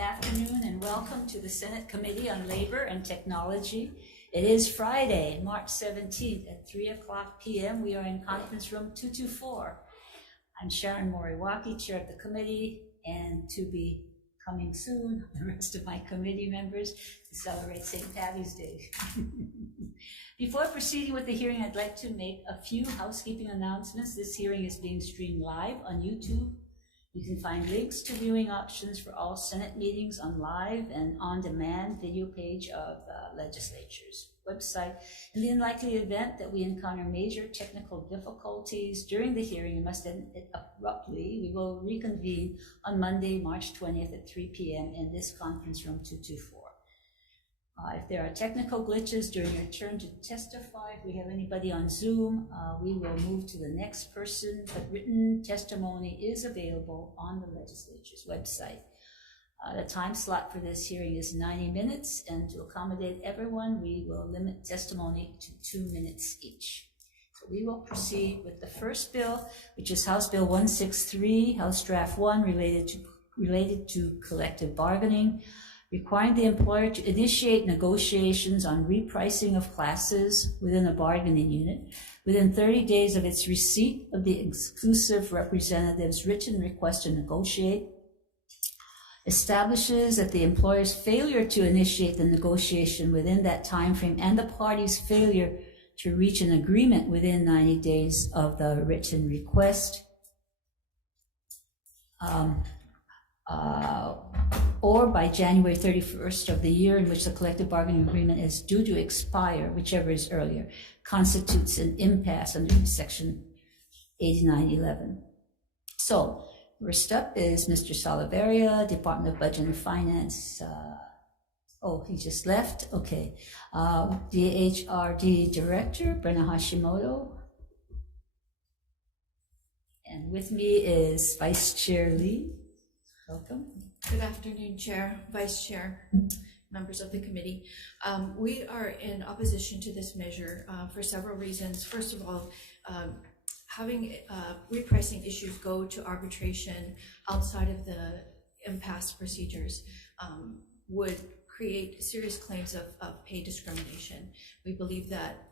afternoon, and welcome to the Senate Committee on Labor and Technology. It is Friday, March 17th at 3 o'clock p.m. We are in conference room 224. I'm Sharon Moriwaki, chair of the committee, and to be coming soon, the rest of my committee members to celebrate St. Patty's Day. Before proceeding with the hearing, I'd like to make a few housekeeping announcements. This hearing is being streamed live on YouTube. You can find links to viewing options for all Senate meetings on live and on-demand video page of the legislature's website. In the unlikely event that we encounter major technical difficulties during the hearing and must end it abruptly, we will reconvene on Monday, March 20th at 3 p.m. in this conference room 224. If there are technical glitches during your turn to testify, if we have anybody on Zoom, we will move to the next person, but written testimony is available on the legislature's website. The time slot for this hearing is 90 minutes, and to accommodate everyone, we will limit testimony to 2 minutes each. So we will proceed with the first bill, which is House Bill 163, House Draft 1, related to collective bargaining, requiring the employer to initiate negotiations on repricing of classes within a bargaining unit within 30 days of its receipt of the exclusive representative's written request to negotiate, establishes that the employer's failure to initiate the negotiation within that time frame and the party's failure to reach an agreement within 90 days of the written request or by January 31st of the year in which the collective bargaining agreement is due to expire, whichever is earlier, constitutes an impasse under Section 8911. So, first up is Mr. Salaveria, Department of Budget and Finance. Oh, he just left? Okay. DHRD Director, Brenna Hashimoto. And with me is Vice Chair Lee. Welcome. Good afternoon, Chair, Vice Chair, members of the committee. We are in opposition to this measure for several reasons. First of all, having repricing issues go to arbitration outside of the impasse procedures would create serious claims of pay discrimination. We believe that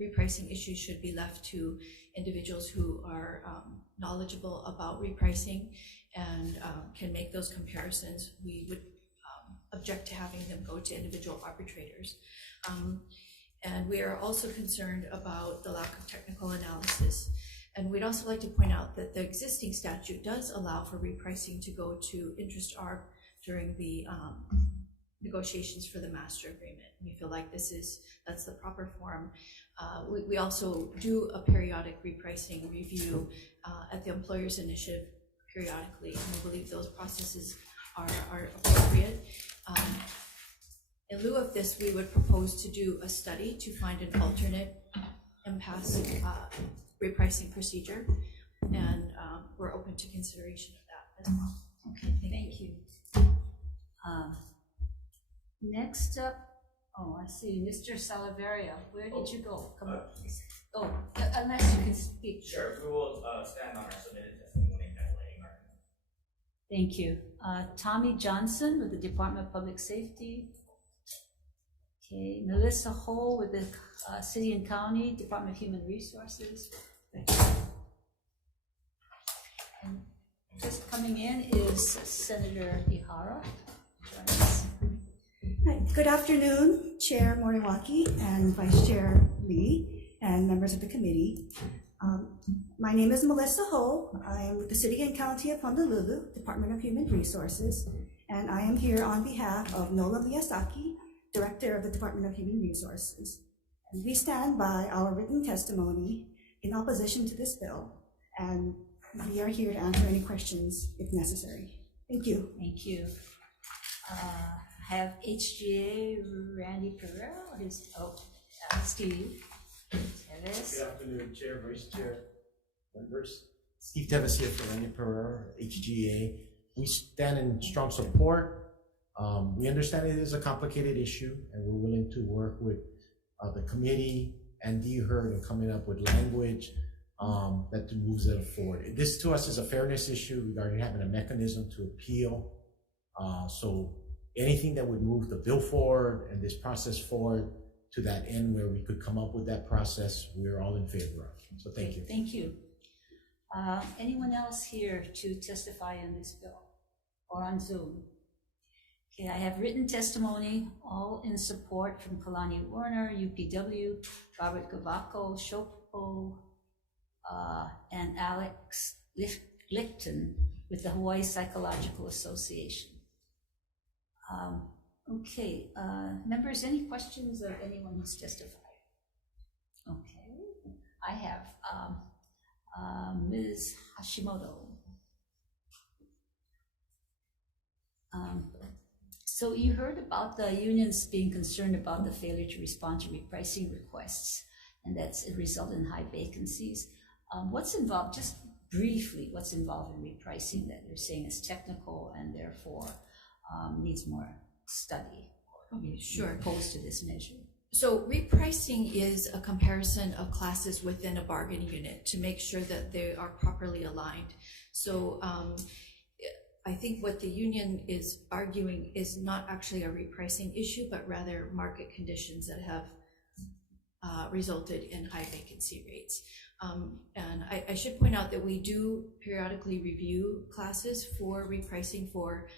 repricing issues should be left to individuals who are knowledgeable about repricing and can make those comparisons. We would object to having them go to individual arbitrators. And we are also concerned about the lack of technical analysis. And we'd also like to point out that the existing statute does allow for repricing to go to interest arb during the negotiations for the master agreement. We feel like that's the proper form. We also do a periodic repricing review at the employer's initiative periodically, and we believe those processes are appropriate. In lieu of this, we would propose to do a study to find an alternate impasse repricing procedure, and we're open to consideration of that as well. Okay, thank you. Next up, I see Mr. Salaveria. Where did you go? Come on. Unless you can speak. Sure, we will stand on our submitted testimony and laying our. Thank you. Tommy Johnson with the Department of Public Safety. Okay, Melissa Ho with the City and County Department of Human Resources. And just coming in is Senator Ihara. Hi, good afternoon, Chair Moriwaki and Vice Chair Lee and members of the committee. My name is Melissa Ho. I am with the City and County of Honolulu, Department of Human Resources, and I am here on behalf of Nola Miyazaki, Director of the Department of Human Resources. And we stand by our written testimony in opposition to this bill, and we are here to answer any questions if necessary. Thank you. Thank you. I have HGA Randy Pereira, Steve. Teves. Good afternoon, Chair, Vice Chair, members. Steve Teves here for Randy Pereira, HGA. We stand in strong support. We understand it is a complicated issue, and we're willing to work with the committee and DHERD in coming up with language that moves it forward. This to us is a fairness issue regarding having a mechanism to appeal So anything that would move the bill forward and this process forward to that end where we could come up with that process, we're all in favor of. So thank you. Thank you. Anyone else here to testify on this bill or on Zoom? Okay, I have written testimony, all in support from Kalani Werner, UPW, Robert Gavaco, Shopo, and Alex Lichten with the Hawaii Psychological Association. Okay, members, any questions of anyone who's testified? Okay, I have Ms. Hashimoto. So you heard about the unions being concerned about the failure to respond to repricing requests, and that's a result in high vacancies. What's involved, just briefly, what's involved in repricing that they're saying is technical and therefore needs more study? Sure. Opposed to this measure. So repricing is a comparison of classes within a bargaining unit to make sure that they are properly aligned. So I think what the union is arguing is not actually a repricing issue, but rather market conditions that have resulted in high vacancy rates. And I should point out that we do periodically review classes for repricing for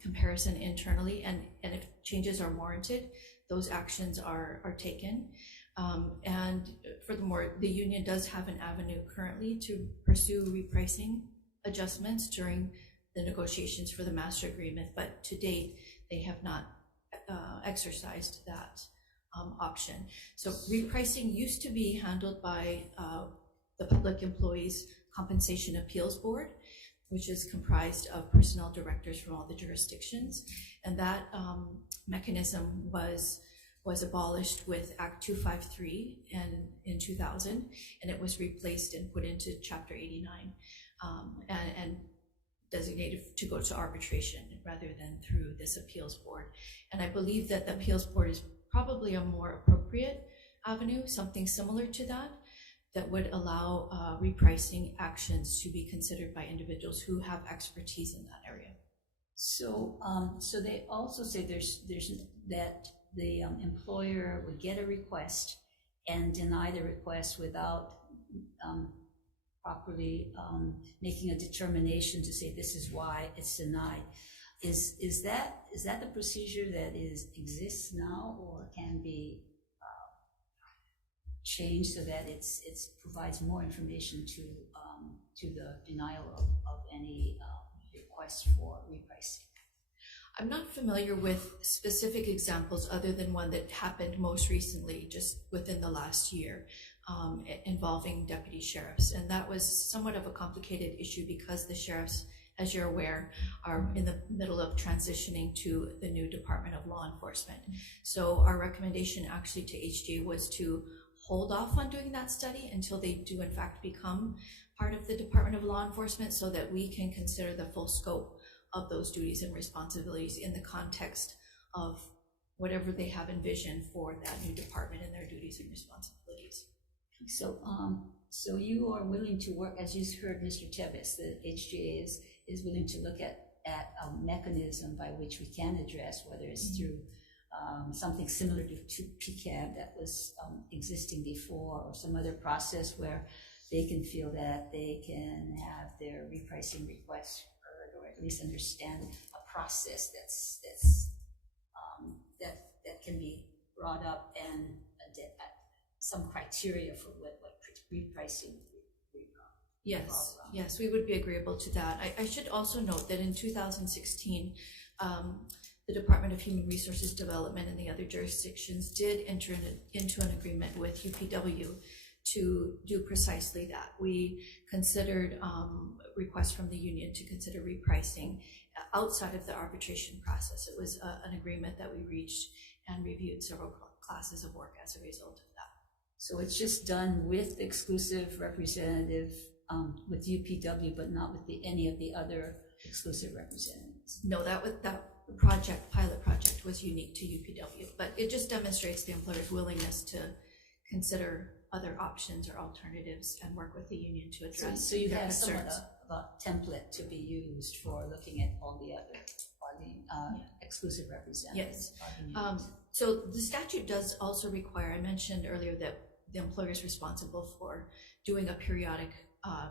comparison internally, and if changes are warranted, those actions are taken. And furthermore, the union does have an avenue currently to pursue repricing adjustments during the negotiations for the master agreement, but to date, they have not exercised that option. So repricing used to be handled by the Public Employees Compensation Appeals Board, which is comprised of personnel directors from all the jurisdictions. And that mechanism was abolished with Act 253 in 2000, and it was replaced and put into Chapter 89 and designated to go to arbitration rather than through this appeals board. And I believe that the appeals board is probably a more appropriate avenue, something similar to that would allow repricing actions to be considered by individuals who have expertise in that area. So, so they also say there's that the employer would get a request and deny the request without properly making a determination to say this is why it's denied. Is that the procedure that exists now, or can be changed so that it provides more information to the denial of any request for repricing? I'm not familiar with specific examples other than one that happened most recently, just within the last year, involving deputy sheriffs. And that was somewhat of a complicated issue because the sheriffs, as you're aware, are in the middle of transitioning to the new Department of Law Enforcement. So our recommendation actually to HGA was to hold off on doing that study until they do in fact become part of the Department of Law Enforcement, so that we can consider the full scope of those duties and responsibilities in the context of whatever they have envisioned for that new department and their duties and responsibilities. So, so you are willing to work, as you heard Mr. Tevis, the HGA is willing to look at a mechanism by which we can address, whether it's through something similar to PCAB that was existing before, or some other process where they can feel that they can have their repricing requests heard, or at least understand a process that can be brought up and some criteria for what repricing. Yes, we would be agreeable to that. I should also note that in 2016, the Department of Human Resources Development and the other jurisdictions did enter into an agreement with UPW to do precisely that. We considered requests from the union to consider repricing outside of the arbitration process. It was an agreement that we reached and reviewed several classes of work as a result of that. So it's just done with exclusive representative with UPW, but not with any of the other exclusive representatives. No, that pilot project was unique to UPW, but it just demonstrates the employer's willingness to consider other options or alternatives and work with the union to address so you their have concerns. somewhat of a template to be used for looking at all the other exclusive representative. Yes. Bargaining unit. So the statute does also require, I mentioned earlier that the employer is responsible for doing a periodic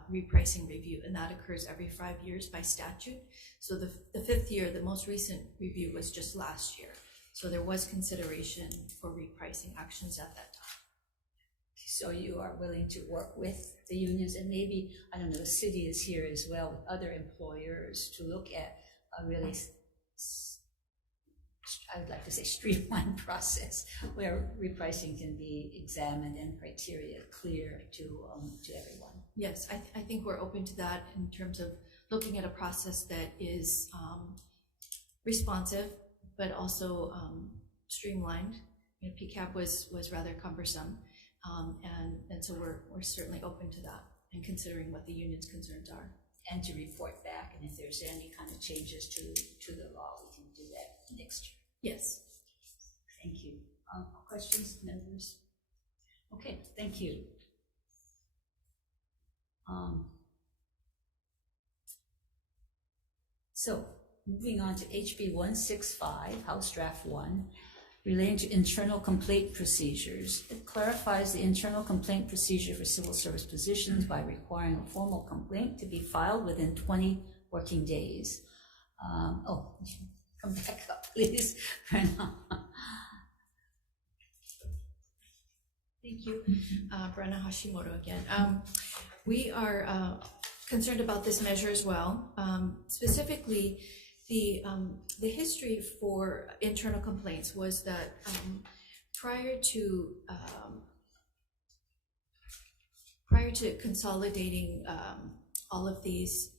repricing review, and that occurs every 5 years by statute. So the fifth year, the most recent review was just last year. So there was consideration for repricing actions at that time. So you are willing to work with the unions, and maybe, I don't know, the city is here as well with other employers to look at a really, I would like to say, streamlined process where repricing can be examined and criteria clear to everyone. Yes, I think we're open to that in terms of looking at a process that is responsive, but also streamlined. You know, PCAP was rather cumbersome, and so we're certainly open to that and considering what the union's concerns are. And to report back, and if there's any kind of changes to the law, we can do that next year. Yes. Thank you. Questions, members? Okay, thank you. So moving on to HB 165, House Draft 1, relating to internal complaint procedures. It clarifies the internal complaint procedure for civil service positions by requiring a formal complaint to be filed within 20 working days. Come back up, please. Thank you. Brenna Hashimoto again. We are concerned about this measure as well. Specifically, the history for internal complaints was that prior to consolidating all of these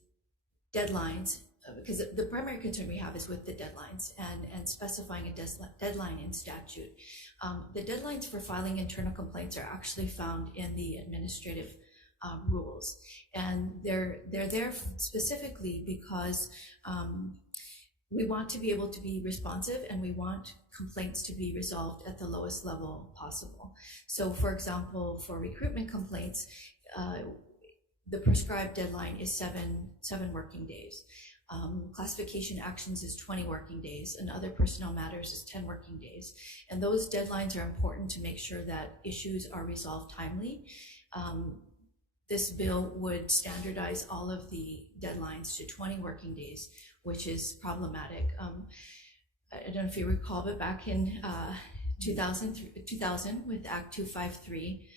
deadlines, because the primary concern we have is with the deadlines and specifying a deadline in statute. The deadlines for filing internal complaints are actually found in the administrative rules, and they're there specifically because we want to be able to be responsive, and we want complaints to be resolved at the lowest level possible. So for example, for recruitment complaints, the prescribed deadline is seven working days. Classification actions is 20 working days, and other personnel matters is 10 working days. And those deadlines are important to make sure that issues are resolved timely. This bill would standardize all of the deadlines to 20 working days, which is problematic. I don't know if you recall, but back in 2000 with Act 253,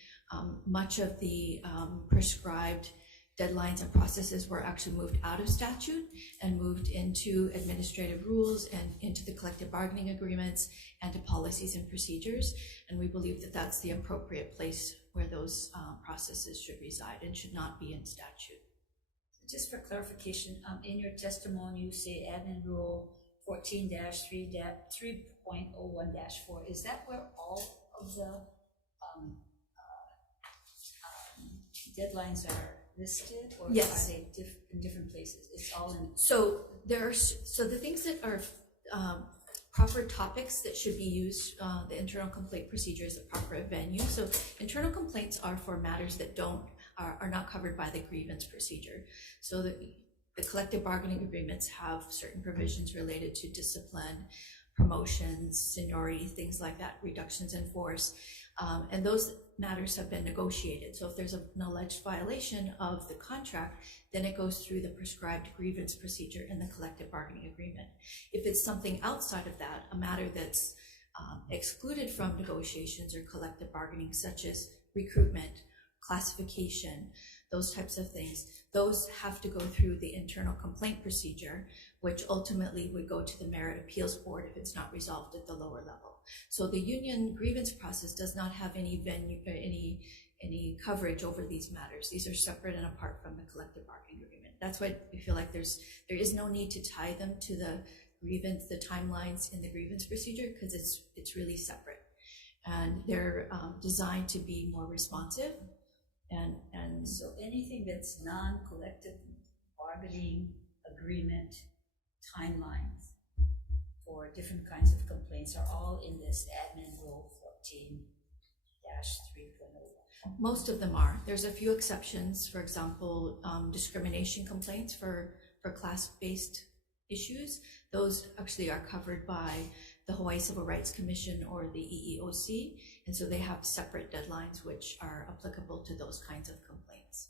much of the prescribed deadlines and processes were actually moved out of statute and moved into administrative rules and into the collective bargaining agreements and to policies and procedures. And we believe that that's the appropriate place where those processes should reside and should not be in statute. Just for clarification, in your testimony, you say admin rule 14-3.01-4. Is that where all of the deadlines are listed, or Yes. are they in different places? It's all in. So the things that are proper topics that should be used, the internal complaint procedure is the proper venue. So internal complaints are for matters that are not covered by the grievance procedure. So the collective bargaining agreements have certain provisions related to discipline, promotions, seniority, things like that, reductions in force, and those matters have been negotiated. So if there's an alleged violation of the contract, then it goes through the prescribed grievance procedure in the collective bargaining agreement. If it's something outside of that, a matter that's excluded from negotiations or collective bargaining, such as recruitment, classification, those types of things, those have to go through the internal complaint procedure, which ultimately would go to the Merit Appeals Board if it's not resolved at the lower level. So the union grievance process does not have any venue, any coverage over these matters. These are separate and apart from the collective bargaining agreement. That's why we feel like there is no need to tie them to the grievance, the timelines in the grievance procedure, because it's really separate, and they're designed to be more responsive. And So anything that's non-collective bargaining agreement timelines for different kinds of complaints are all in this admin rule 14-3.01. most of them are. There's a few exceptions. For example, discrimination complaints for class-based issues, those actually are covered by the Hawaii Civil Rights Commission or the EEOC, and so they have separate deadlines which are applicable to those kinds of complaints.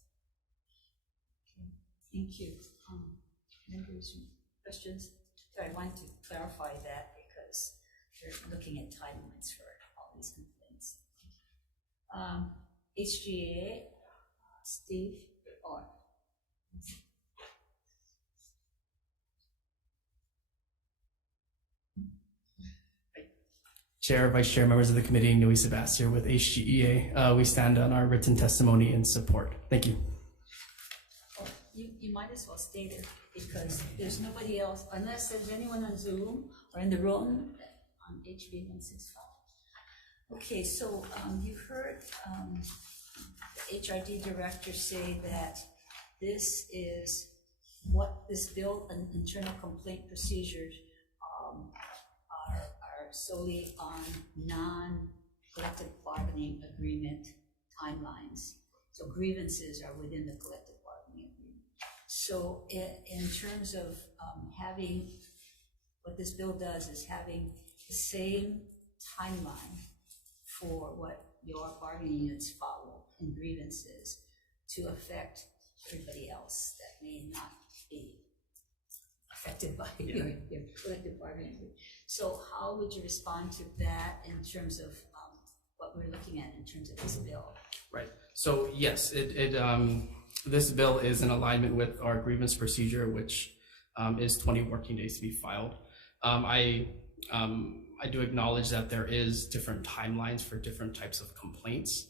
Thank you. Members, questions? So I want to clarify that because we're looking at timelines for all these complaints. HGA, Steve, or Chair, Vice Chair, members of the committee, Nui Sebastian with HGEA. We stand on our written testimony in support. Thank you. you might as well stay there because there's nobody else, unless there's anyone on Zoom or in the room on HB 165. Okay, so you heard the HRD director say that this is what this bill and internal complaint procedures are solely on non-collective bargaining agreement timelines. So grievances are within the collective bargaining agreement. So in terms of having, what this bill does is having the same timeline for what your bargaining units follow in grievances to affect everybody else that may not be affected by your collective bargaining agreement. So how would you respond to that in terms of what we're looking at in terms of this bill? Right. So yes, this bill is in alignment with our grievance procedure, which is 20 working days to be filed. I do acknowledge that there is different timelines for different types of complaints.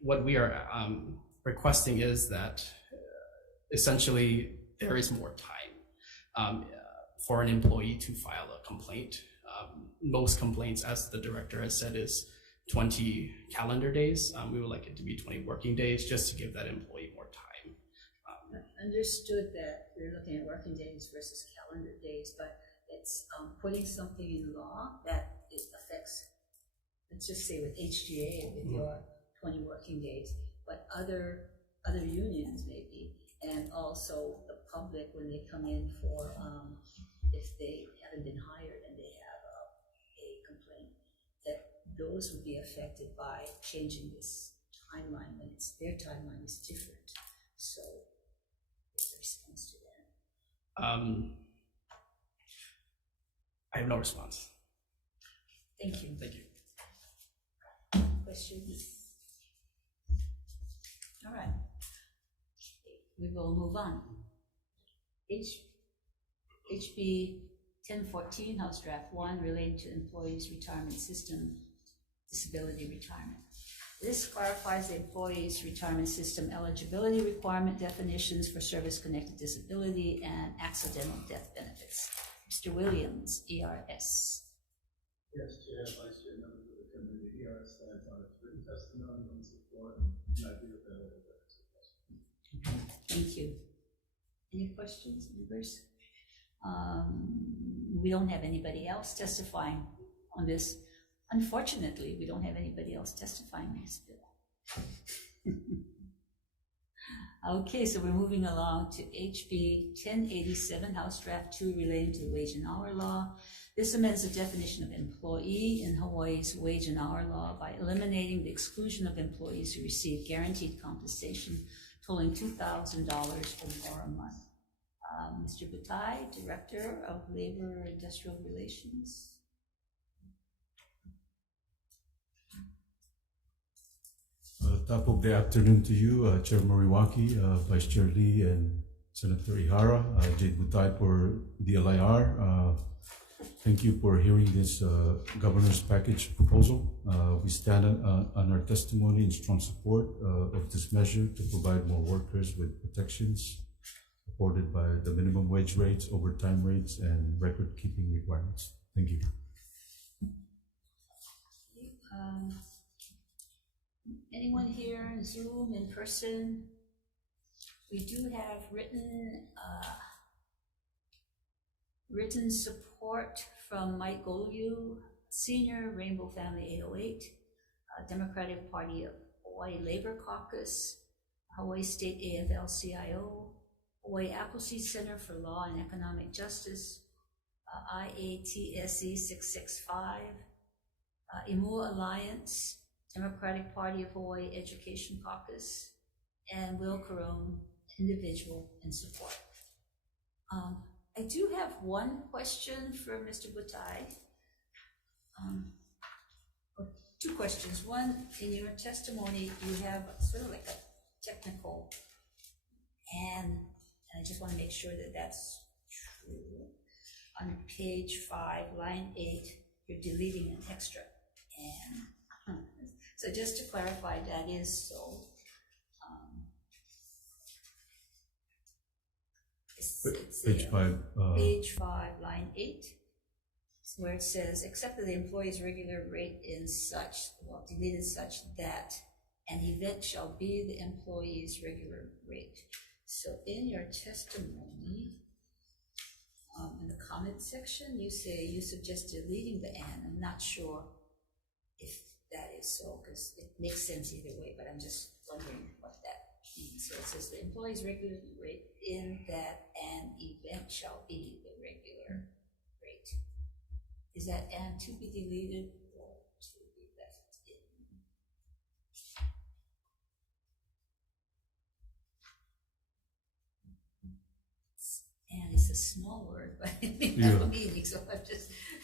What we are requesting is that essentially there is more time for an employee to file a complaint. Most complaints, as the director has said, is 20 calendar days. We would like it to be 20 working days just to give that employee more time. Understood that we're looking at working days versus calendar days, but it's putting something in law that it affects, let's just say with HGA with your 20 working days, but other unions maybe, and also the public when they come in for, if they haven't been hired and they have a complaint, that those would be affected by changing this timeline when it's their timeline is different. So what's the response to that? I have no response. Thank you. Thank you. Questions? All right. We will move on. HB 1014, House Draft 1, relating to employees' retirement system disability retirement. This clarifies the employees' retirement system eligibility requirement definitions for service-connected disability and accidental death benefits. Mr. Williams, ERS. Yes, Chair, Vice Chair, members of the committee, ERS stands on its written testimony and support, and I'd be available to answer questions. Thank you. Any questions, members? We don't have anybody else testifying on this. Unfortunately, we don't have anybody else testifying on this bill. Okay, so we're moving along to HB 1087, House Draft 2, relating to the wage and hour law. This amends the definition of employee in Hawaii's wage and hour law by eliminating the exclusion of employees who receive guaranteed compensation totaling $2,000 or more a month. Mr. Butai, Director of Labor and Industrial Relations. Top of the afternoon to you, Chair Moriwaki, Vice Chair Lee, and Senator Ihara, Jade Butai for DLIR. Thank you for hearing this governor's package proposal. We stand on our testimony in strong support of this measure to provide more workers with protections afforded by the minimum wage rates, overtime rates, and record-keeping requirements. Thank you. Anyone here on Zoom, in person? We do have written support from Mike Goliu, Senior, Rainbow Family 808, Democratic Party of Hawaii Labor Caucus, Hawaii State AFL-CIO, Hawaii Appleseed Center for Law and Economic Justice, IATSE 665, Imua Alliance, Democratic Party of Hawaii Education Caucus, and Will Carone, individual in support. I do have one question for Mr. Butai. Or two questions. One, in your testimony, you have sort of like a technical and I just want to make sure that that's true. On page 5, line 8, you're deleting an extra and. So just to clarify, that is so. Page 5. Page 5, line 8, where it says, except that the employee's regular rate in such, well, deleted such that an event shall be the employee's regular rate. So in your testimony, in the comment section, you say you suggest deleting the and. I'm not sure if that is so, because it makes sense either way, but I'm just wondering what that means. So it says the employee's regular rate in that an event shall be the regular rate. Is that and to be deleted or to be left in? And it's a small word, but it may have a meaning, so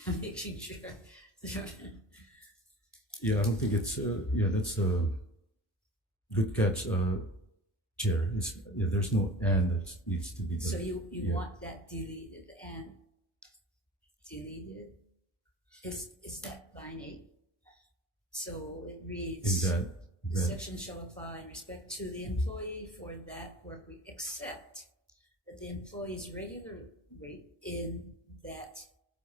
I'm making sure. Yeah, I don't think it's, that's a good catch, Chair. There's no and that needs to be done. So you want that deleted, the and deleted? Is that line 8? So it reads, the section shall apply in respect to the employee for that work week, except that the employee's regular rate in that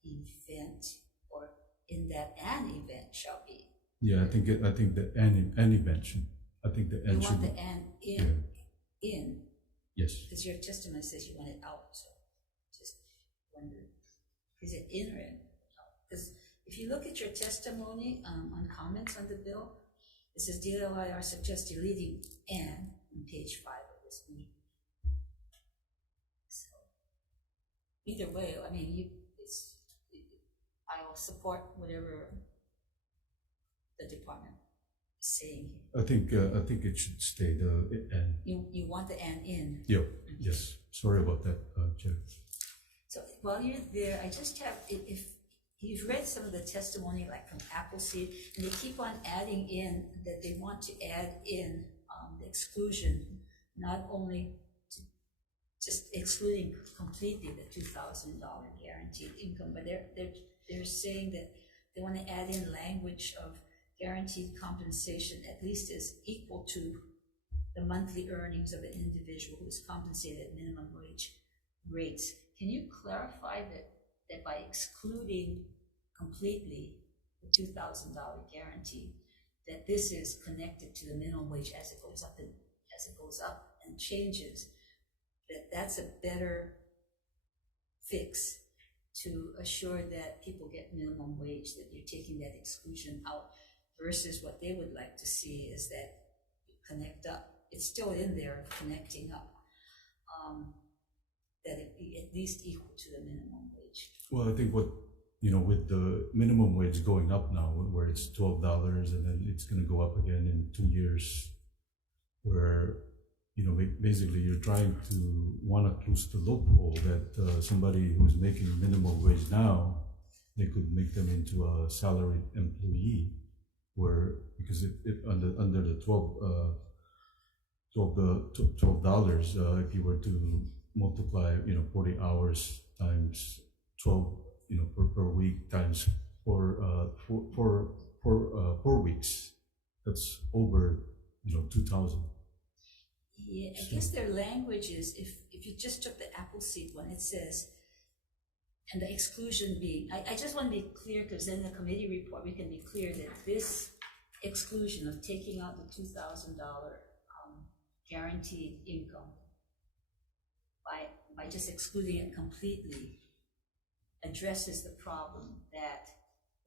event or in that an event shall be. Yeah, I think the an event should. I think the You and should. want the and in. Yes. Because your testimony says you want it out, so just wonder, is it in or in? Because if you look at your testimony on comments on the bill, it says DLIR suggests deleting and on page 5 of this meeting. So either way, I mean, I will support whatever the department is saying. I think it should stay the and. You want the and in. Yep. Yes. Sorry about that, Chair. So while you're there, I just have, if you've read some of the testimony, like from Appleseed, and they keep on adding in that they want to add in the exclusion, not only to just excluding completely the $2,000 guaranteed income, but they're saying that they want to add in language of guaranteed compensation at least as equal to the monthly earnings of an individual who is compensated at minimum wage rates. Can you clarify that by excluding completely the $2,000 guarantee, that this is connected to the minimum wage as it goes up and changes, that's a better fix to assure that people get minimum wage, that you're taking that exclusion out, versus what they would like to see is that you connect up. It's still in there, connecting up, that it be at least equal to the minimum wage. Well, I think with the minimum wage going up now, where it's $12 and then it's going to go up again in 2 years, where basically you're trying to want to close the loophole that somebody who's making minimum wage now, they could make them into a salaried employee, where because it under the $12, if you were to multiply 40 hours times 12 per week times 4 weeks, that's over 2,000. Yeah, I guess their language is, if you just took the Appleseed one, it says, and the exclusion being, I just want to be clear, because in the committee report we can be clear that this exclusion of taking out the $2,000 guaranteed income, by just excluding it completely, addresses the problem that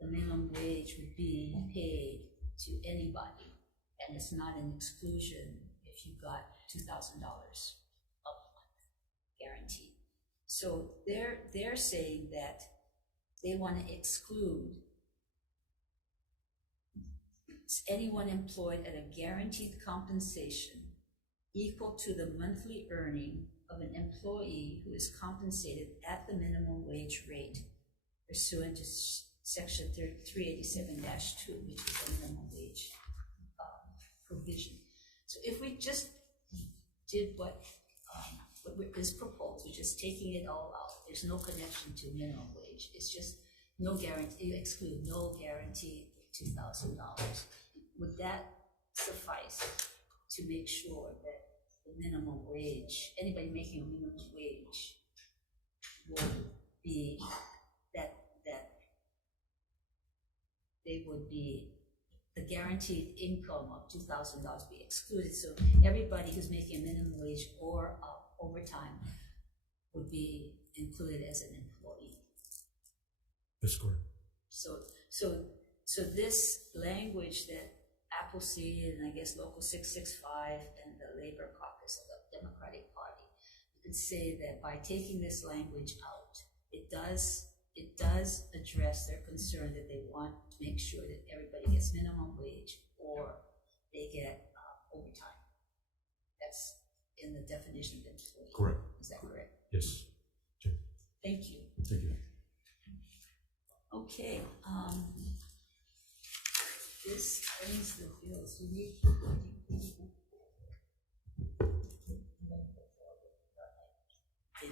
the minimum wage would be paid to anybody, and it's not an exclusion if you got $2,000 a month. guarantee. So they're saying that they want to exclude anyone employed at a guaranteed compensation equal to the monthly earning of an employee who is compensated at the minimum wage rate pursuant to section 387-2, which is the minimum wage provision. So if we just did what is proposed, we're just taking it all out. There's no connection to minimum wage. It's just no guarantee, you exclude no guarantee $2,000. Would that suffice to make sure that the minimum wage, anybody making a minimum wage would be, that they would be, the guaranteed income of $2,000 be excluded, so everybody who's making a minimum wage or overtime would be included as an employee. That's correct. So this language that Appleseed and I guess Local 665 and the Labor Caucus of the Democratic Party, you could say that by taking this language out, it does address their concern that they want to make sure that everybody gets minimum wage or they get overtime. That's in the definition of employee. Correct. Is that correct? Yes. Sure. Thank you. Thank you. Okay, this ends the bills. We need. Okay,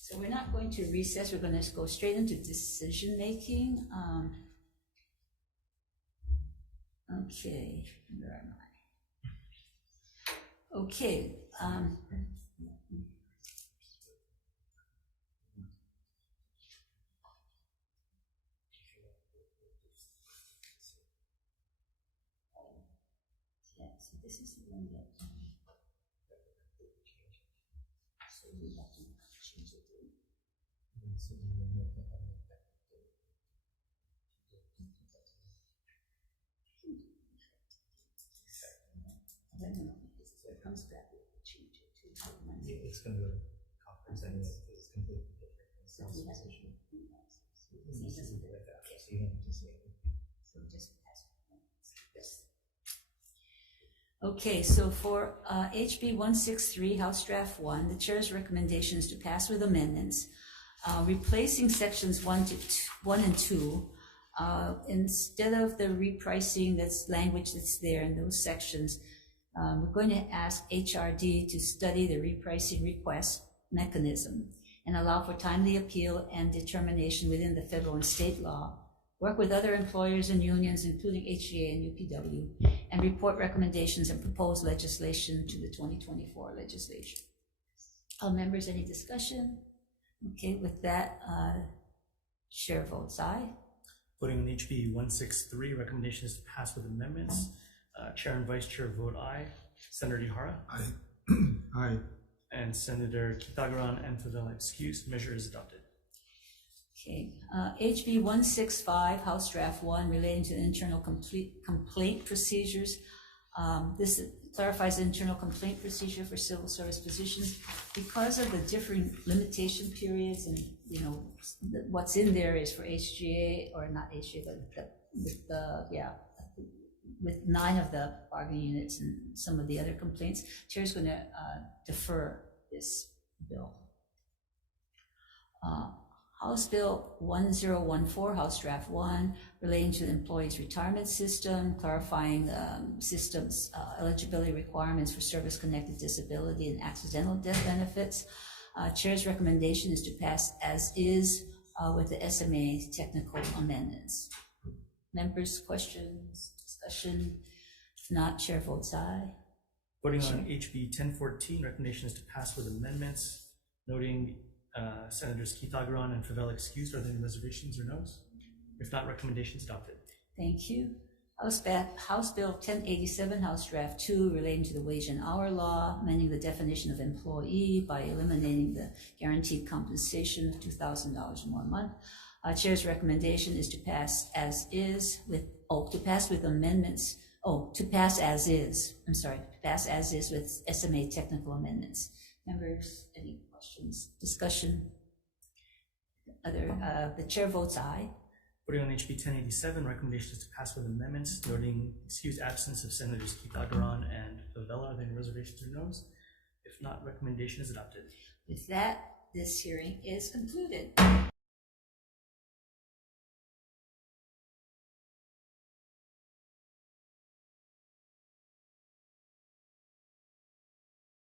so we're not going to recess. We're going to go straight into decision making. Okay, where am I? Okay. Yeah, so this is the one that. So we have to change it. I don't know, it comes back, we can change it to Monday. It's gonna go to conference anyway, because it's completely different. It's not So we have to- position. So It needs to be like that, so you don't have to say it. So just pass. Yes. Okay, so for HB 163, House Draft 1, the chair's recommendation is to pass with amendments, replacing sections 1 and 2. Instead of the repricing, that's language that's there in those sections, we're going to ask HRD to study the repricing request mechanism and allow for timely appeal and determination within the federal and state law, work with other employers and unions, including HGA and UPW, and report recommendations and proposed legislation to the 2024 legislature. Members, any discussion? Okay, with that, chair votes aye. Voting on HB 163, recommendation is to pass with amendments. Chair and Vice Chair vote aye. Senator Ihara? Aye. Aye. And Senator Kitagaran and Favela excused. Measure is adopted. Okay, HB 165, House Draft 1, relating to the internal complaint procedures. This clarifies the internal complaint procedure for civil service positions. Because of the different limitation periods and, you know, what's in there is for HGA, or not HGA, but with 9 of the bargaining units and some of the other complaints, Chair's going to defer this bill. House Bill 1014, House Draft 1, relating to the employees' retirement system, clarifying the system's eligibility requirements for service-connected disability and accidental death benefits. Chair's recommendation is to pass as is with the SMA technical amendments. Members, questions, discussion? If not, Chair votes aye. Voting on HB 1014, recommendation is to pass with amendments, noting Senators Kitagaran and Favela excused. Are there any reservations or no's? If not, recommendations adopted. Thank you. House Bill 1087, House Draft 2, relating to the wage and hour law, amending the definition of employee by eliminating the guaranteed compensation of $2,000 more a month. Chair's recommendation is to pass as is with, to pass as is with SMA technical amendments. Members, any questions, discussion? The chair votes aye. Voting on HB 1087, recommendation is to pass with amendments noting excused absence of Senators Kitagaran and Favela. Are there any reservations or noes? If not, recommendation is adopted. With that, this hearing is concluded.